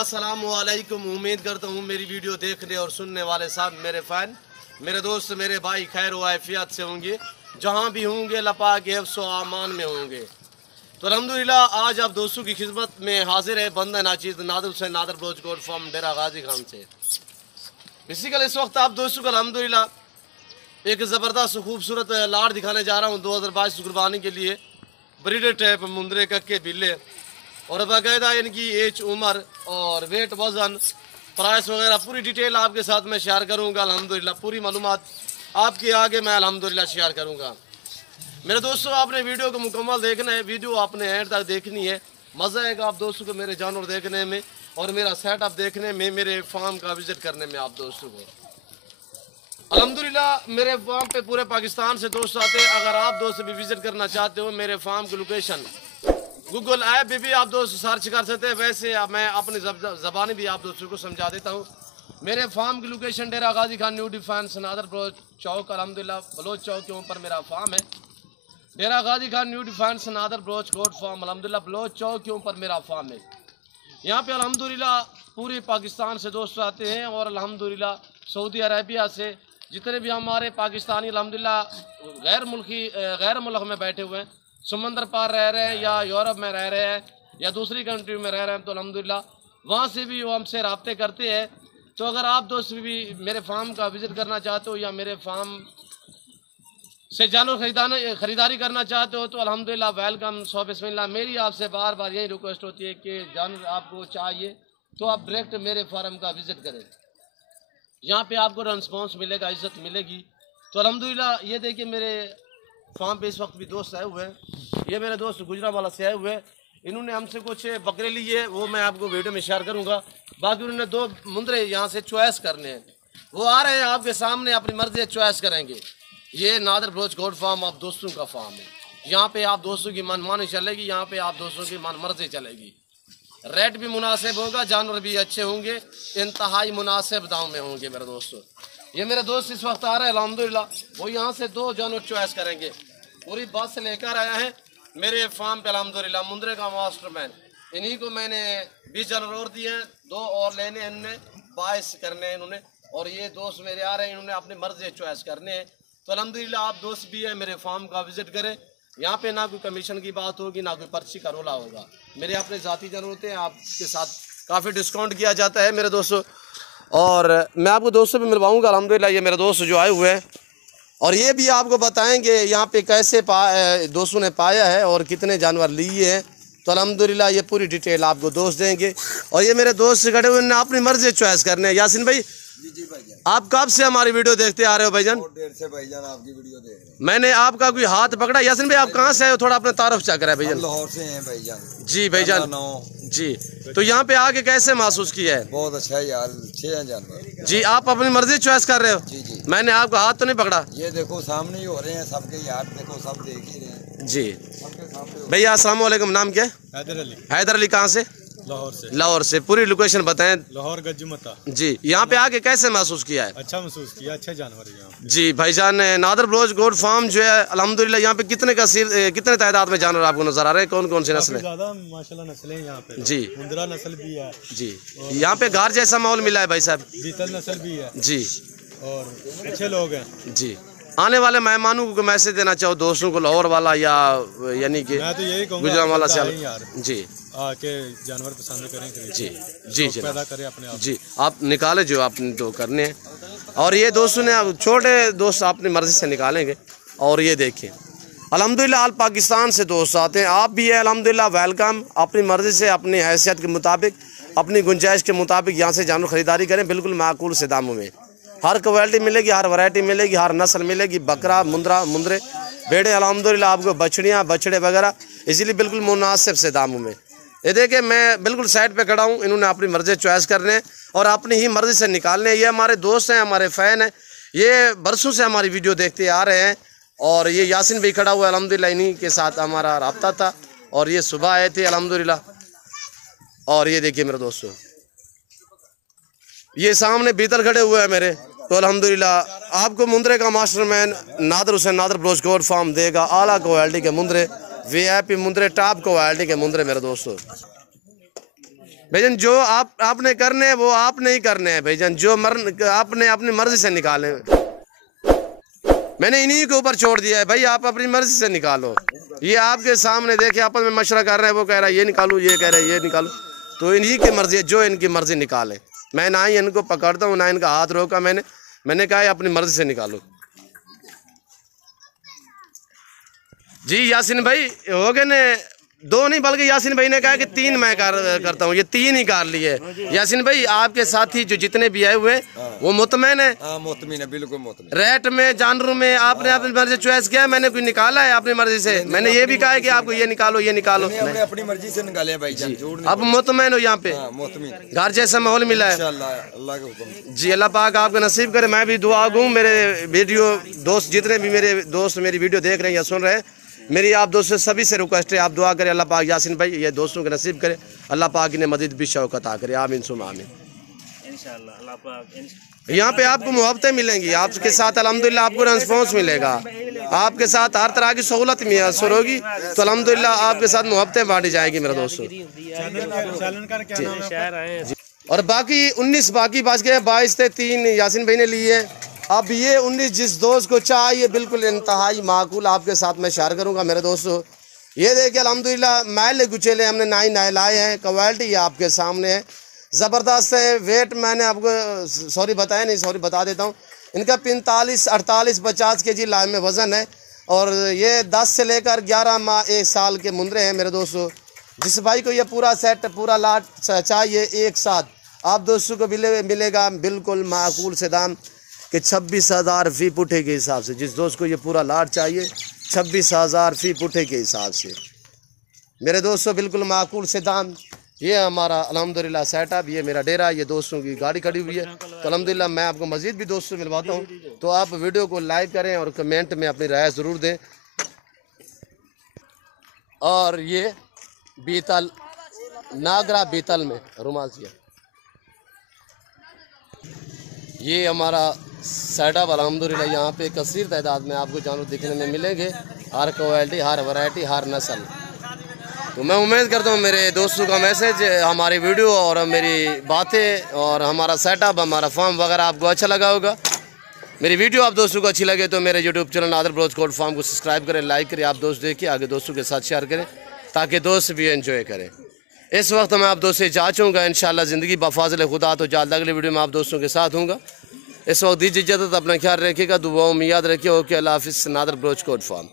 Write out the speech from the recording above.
अस्सलाम वालेकुम। उम्मीद करता हूँ मेरी वीडियो देखने और सुनने वाले सब मेरे फ़ैन, मेरे दोस्त, मेरे भाई खैर व आफियत से होंगे, जहाँ भी होंगे लपा के हिफ्ज़ व अमान में होंगे। तो अल्हम्दुलिल्लाह आज आप दोस्तों की खिदमत में हाजिर है बंदा नाचीज़ नादर हुसैन नादर ब्रोच कोट फॉर्म डेरा गाजी खान से। बेसिकली इस वक्त आप दोस्तों को अल्हम्दुलिल्लाह एक ज़बरदस्त खूबसूरत लाड़ दिखाने जा रहा हूँ 2022 कुर्बानी के लिए। ब्रीडर टाइप मुंदरे कक्के बिल्ले और बाकायदा इनकी एज, उम्र और वेट, वज़न, प्राइस वगैरह पूरी डिटेल आपके साथ मैं शेयर करूँगा। अल्हम्दुलिल्लाह पूरी मालूमात आपके आगे मैं अल्हम्दुलिल्लाह शेयर करूँगा। मेरे दोस्तों, आपने वीडियो को मुकम्मल देखना है, वीडियो आपने एंड तक देखनी है। मज़ा आएगा आप दोस्तों को मेरे जानवर देखने में और मेरा सेटअप देखने में, मेरे फार्म का विज़िट करने में आप दोस्तों को। अल्हम्दुलिल्लाह मेरे फार्म पे पूरे पाकिस्तान से दोस्त आते हैं। अगर आप दोस्त भी विज़िट करना चाहते हो, मेरे फार्म की लोकेशन गूगल ऐप भी आप दोस्त सर्च कर सकते हैं। वैसे मैं अपनी ज़बानी भी आप दोस्तों को समझा देता हूँ। मेरे फार्म की location Dera Ghazi Khan new defence Nadar ब्रोच चौक, अल्हम्दुलिल्लाह बलोच चौक के ऊपर मेरा फार्म है। डेरा गाजी खान न्यू डिफेंस नादर ब्रोच कोट फार्म, अल्हम्दुलिल्लाह बलोच चौक के ऊपर मेरा फार्म है। यहाँ पे अल्हम्दुलिल्लाह पूरे पाकिस्तान से दोस्त आते हैं और अल्हम्दुलिल्लाह सऊदी अरेबिया से जितने भी हमारे पाकिस्तानी अल्हम्दुलिल्लाह गैर मुल्क में बैठे हुए हैं, समंदर पार रह रहे हैं या यूरोप में रह रहे हैं या दूसरी कंट्री में रह रहे हैं, तो अल्हम्दुलिल्लाह वहाँ से भी वो हमसे रब्ते करते हैं। तो अगर आप दोस्त भी मेरे फार्म का विज़िट करना चाहते हो या मेरे फार्म से जानवर खरीदारी करना चाहते हो तो अल्हम्दुलिल्लाह वेलकम। सो बिस्मिल्लाह। मेरी आपसे बार बार यही रिक्वेस्ट होती है कि जानवर आपको चाहिए तो आप डायरेक्ट मेरे फार्म का विज़िट करें। यहाँ पे आपको रिस्पॉन्स मिलेगा, इज़्ज़त मिलेगी। तो अल्हम्दुलिल्लाह ये देखिए मेरे फार्म पे इस वक्त भी दोस्त आए हुए हैं। ये मेरे दोस्त गुजरावाला से आए हुए हैं। इन्होंने हमसे कुछ बकरे लिए, वो मैं आपको वीडियो में शेयर करूँगा। बाकी उन्होंने 2 मुंदरे यहाँ से चॉइस करने हैं, वो आ रहे हैं आपके सामने, अपनी मर्जी चॉइस करेंगे। ये नादर ब्रोच गोट फार्म आप दोस्तों का फार्म है। यहाँ पे आप दोस्तों की मनमानी चलेगी, यहाँ पे आप दोस्तों की मन मर्जी चलेगी। रेट भी मुनासिब होगा, जानवर भी अच्छे होंगे, इंतहाई मुनासिब दाम में होंगे मेरे दोस्तों। ये मेरे दोस्त इस वक्त आ रहे हैं अल्हम्दुलिल्लाह, वो यहाँ से 2 जानवर चॉइस करेंगे। पूरी बस लेकर आया है मेरे फार्म पे अल्हम्दुलिल्लाह, मुंदरे का मास्टरमैन। इन्हीं को मैंने 20 जानवर और दिए हैं, 2 और लेने हैं इन्होंने, 22 करने हैं इन्होंने। और ये दोस्त मेरे आ रहे हैं, इन्होंने अपनी मर्जी चॉइस करने हैं। तो अल्हम्दुलिल्लाह आप दोस्त भी है मेरे फार्म का विज़िट करें। यहाँ पे ना कोई कमीशन की बात होगी, ना कोई पर्ची का रोला होगा। मेरे अपने ज़ाती जानवर होते हैं, आपके साथ काफ़ी डिस्काउंट किया जाता है मेरे दोस्तों। और मैं आपको दोस्तों भी मिलवाऊँगा अल्हम्दुलिल्लाह। ये मेरे दोस्त जो आए हुए हैं और ये भी आपको बताएंगे यहाँ पे कैसे दोस्तों ने पाया है और कितने जानवर लिए हैं। तो अल्हम्दुलिल्लाह ये पूरी डिटेल आपको दोस्त देंगे। और ये मेरे दोस्त खड़े हुए, उन्होंने अपनी मर्जी चॉइस करने हैं। यासिन भाई, जी भाईजान, आप कब से हमारी वीडियो देखते आ रहे हो भाईजान? बहुत देर से भाईजान आपकी वीडियो देख रहे हैं। मैंने आपका कोई हाथ पकड़ा? यासिन भाई आप कहाँ से आए हो, थोड़ा अपना तारुफ चेक करा भाईजान। लाहौर से हैं भाईजान। जी भाईजान जी। तो यहाँ पे आके कैसे महसूस किया है? बहुत अच्छा है यार, अच्छे हैं जानवर। जी, आप अपनी मर्जी चॉइस कर रहे हो? जी जी। मैंने आपका हाथ तो नहीं पकड़ा? ये देखो सामने ही हो रहे हैं सबके यार, देखो सब देख ही रहे हैं जी। सबके सामने। भैया अस्सलाम वालेकुम, नाम क्या है? हैदर अली। हैदर अली कहाँ से? लाहौर से। लाहौर से। पूरी लोकेशन बताएं। लाहौर गज्जुमता। जी, यहाँ पे आके कैसे महसूस किया है? अच्छा महसूस किया, अच्छे जानवर है यहाँ। जी भाईजान, नादर ब्रोच गोट फार्म जो है अल्हम्दुलिल्लाह यहाँ पे कितने तादाद में जानवर आपको नजर आ रहे हैं? कौन कौन सी नस्ल है? ज्यादा माशाल्लाह नस्लें हैं यहाँ पे। जी। मुंदरा नस्ल भी है जी, यहाँ पे घर जैसा माहौल मिला है भाई साहब। बीतल नस्ल भी है जी और अच्छे लोग हैं। जी। आने वाले मेहमानों को मैसेज देना चाहो दोस्तों को, लाहौर वाला या यानी कि मैं तो यही गुजरावाला से यार, जी आके जानवर पसंद करें, खरीदें। जी जी जी पैदा करें अपने आप। जी, आप निकाले जो आपने तो करने हैं। और ये दोस्तों ने, अब छोटे दोस्त अपनी मर्जी से निकालेंगे। और ये देखिए अल्हम्दुलिल्लाह आल पाकिस्तान से दोस्त आते हैं, आप भी है अल्हम्दुलिल्लाह वेलकम। अपनी मर्जी से, अपनी हैसियत के मुताबिक, अपनी गुंजाइश के मुताबिक यहाँ से जानवर खरीदारी करें, बिल्कुल माकूल से दामों में। हर क्वालिटी मिलेगी, हर वैरायटी मिलेगी, हर नस्ल मिलेगी। बकरा, मुंदरे, भेड़े, अल्हम्दुलिल्लाह आपको बछड़ियाँ, बछड़े वगैरह, इसीलिए बिल्कुल मुनासिब से दामों में। ये देखिए मैं बिल्कुल साइड पे खड़ा हूँ, इन्होंने अपनी मर्जी चॉइस करने और अपनी ही मर्जी से निकालने। ये हमारे दोस्त हैं, हमारे फ़ैन हैं, ये बरसों से हमारी वीडियो देखते आ रहे हैं। और ये यासिन भी खड़ा हुआ है अल्हम्दुलिल्लाह, इन्हीं के साथ हमारा रब्ता था और ये सुबह आए थे अल्हम्दुलिल्लाह। और ये देखिए मेरे दोस्तों, ये सामने भीतर खड़े हुए हैं मेरे। तो अल्हम्दुलिल्लाह आपको मुंदरे का मास्टरमैन नादर हुसैन नादर ब्रोच गोट फार्म देगा आला क्वालिटी के मुंदरे, VIP मुंदरे, टॉप क्वालिटी के मुंदरे मेरे दोस्तों। भाईजान जो आपने करने हैं वो आपने ही करने हैं भाईजान, जो आपने अपनी मर्जी से निकाले। मैंने इन्हीं के ऊपर छोड़ दिया है भाई, आप अपनी मर्जी से निकालो। ये आपके सामने देखे आपस में मशवरा कर रहे हैं, वो कह रहा है ये निकालू, ये कह रहा है ये निकालू, तो इन्हीं की मर्जी है, जो इनकी मर्जी निकाले। मैं ना ही इनको पकड़ता हूँ ना इनका हाथ रोका मैंने कहा है अपनी मर्जी से निकालो। जी यासीन भाई हो गए ने 2 नहीं बल्कि यासीन भाई ने कहा कि 3 मैं करता हूँ, ये 3 ही कार लिए। यासीन भाई आपके साथी जो जितने भी आए हुए वो मुतमैन है? हाँ मुतमैन है, बिल्कुल मुतमैन। रेट में जानवरों में आपने अपनी मर्जी चॉइस किया है? मैंने कोई निकाला है अपनी मर्जी से? मैंने ये भी कहा है कि आपको ये निकालो ये निकालो? हमने अपनी मर्जी से निकाले भाई जान, झूठ नहीं। अब मुतमैन हो यहाँ पे, घर जैसा माहौल मिला है अल्लाह के हुक्म। जी अल्लाह पाक आपका नसीब करे। मैं भी दुआ दूँ, मेरे वीडियो दोस्त जितने भी मेरे दोस्त मेरी वीडियो देख रहे हैं या सुन रहे हैं, मेरी आप दोस्तों सभी से रिक्वेस्ट है, आप दुआ करें अल्लाह पाक यासीन भाई ये दोस्तों के नसीब करे, अल्लाह पाक इन्हें मदद भी शौकत अता करे, आमीन सुम आमीन। इंशाअल्लाह अल्लाह पाक यहाँ पे आपको मुहब्बतें मिलेंगी, आपके साथ अल्हम्दुलिल्लाह आपको रिस्पॉन्स मिलेगा, आपके साथ हर तरह की सहूलत मैसर होगी, तो अल्हम्दुलिल्लाह आपके साथ मुहब्बतें बांटी जाएंगी मेरे दोस्तों। और बाकी 19 बाकी बच गए, 22 थे, 3 यासीन भाई ने लिए। अब ये 19 जिस दोस्त को चाहिए बिल्कुल इंतहाई माकूल आपके साथ मैं शेयर करूंगा मेरे दोस्तों। ये देखिए अल्हम्दुलिल्लाह मैले गुचेले हमने नाई लाए हैं, क्वालिटी आपके सामने है, ज़बरदस्त है। वेट मैंने आपको सॉरी बताया नहीं, सॉरी बता देता हूँ, इनका 45, 48, 50 kg लाइव में वज़न है, और ये 10 से लेकर 11 माह 1 साल के मुंदरे हैं मेरे दोस्तों। जिस भाई को ये पूरा सेट पूरा लाट चाहिए एक साथ आप दोस्तों को मिलेगा बिल्कुल माकूल से दाम कि 26,000 फी पुठे के हिसाब से। जिस दोस्त को ये पूरा लाट चाहिए 26,000 फी पुठे के हिसाब से मेरे दोस्तों, बिल्कुल माकूल से दाम। ये हमारा अल्हम्दुलिल्लाह सेटअप, ये मेरा डेरा, ये दोस्तों की गाड़ी खड़ी हुई है, तो अल्हम्दुलिल्लाह मैं आपको मज़ीद भी दोस्तों मिलवाता हूँ, तो आप वीडियो को लाइक करें और कमेंट में अपनी राय ज़रूर दें। और ये बीतल नागरा बीतल में रुमाल से ये हमारा सेटअप अल्हम्दुलिल्लाह, यहाँ पे कसीर तादाद में आपको जानवर दिखने में मिलेंगे, हर क्वालिटी, हर वैरायटी, हर नस्ल। तो मैं उम्मीद करता हूँ मेरे दोस्तों का मैसेज, हमारी वीडियो और मेरी बातें और हमारा सेटअप, हमारा फार्म वगैरह आपको अच्छा लगा होगा। मेरी वीडियो आप दोस्तों को अच्छी लगे तो मेरे यूट्यूब चैनल नादर ब्रोच कोट फार्म को सब्सक्राइब करें, लाइक करें, आप दोस्त देखिए, आगे दोस्तों के साथ शेयर करें ताकि दोस्त भी एंजॉय करें। इस वक्त मैं आप दोस्तों से जा चूँगा, इंशाल्लाह ज़िंदगी बफाज़िल खुदा, तो जल्द अगले वीडियो में आप दोस्तों के साथ हूँगा। इस वक्त दीजिए इजाज़त, अपना ख्याल रखिएगा, दुआओं में याद रखिए। ओके अल्लाह हाफ़िज़, नादर ब्रोच कोट फार्म।